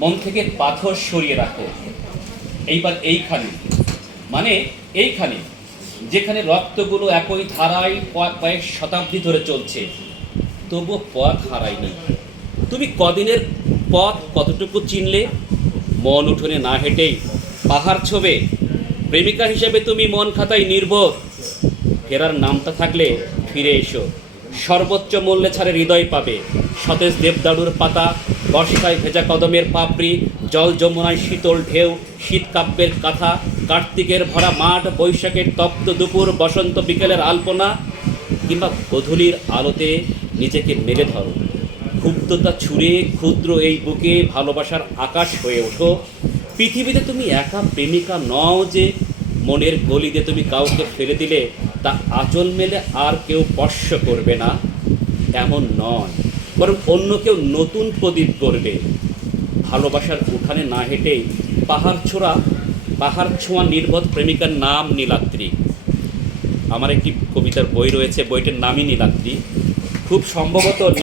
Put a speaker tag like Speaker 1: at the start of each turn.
Speaker 1: মন থেকে পাথর সরিয়ে রাখো। এইবার এইখানে। মানে এইখানে, যেখানে রক্তগুলো একই ধারায় কয়েক শতাব্দী ধরে চলছে। তবুও পথ হারায়নি। তুমি কদিনের পথ কতটুকু চিনলে? মন উঠোনে না হেঁটেই পাহাড় ছোবে। প্রেমিকা হিসেবে তুমি মন খাতায় নির্বোধ ফেরার নামটা থাকলে ফিরে এসো। সর্বোচ্চ মূল্যে ছাড়ে হৃদয় পাবে। সতেজ দেবদারুর পাতা, বর্ষায় ভেজা কদমের পাপড়ি, জল যমুনায় শীতল ঢেউ, শীত কাব্যের কাঁথা, কার্তিকের ভরা মাঠ, বৈশাখের তপ্ত দুপুর, বসন্ত বিকেলের আলপনা কিংবা গধূলির আলোতে নিজেকে মেলে ধরো। ক্ষুব্ধতা ছুঁড়ে ক্ষুদ্র এই বুকে ভালোবাসার আকাশ হয়ে ওঠো। পৃথিবীতে তুমি একা প্রেমিকা নও যে মনের গলিতে তুমি কাউকে ফেলে দিলে, তা আঁচল মেলে আর কেউ স্পর্শ করবে না। এমন নয়, বরং অন্য কেউ নতুন প্রদীপ করবে ভালোবাসার উঠানে না হেঁটেই পাহাড় ছোড়া, পাহাড় ছোঁয়া নির্বোধ প্রেমিকার নাম নীলাদ্রি। আমার একটি কবিতার বই রয়েছে, বইটির নামই নীলাদ্রি। খুব সম্ভবত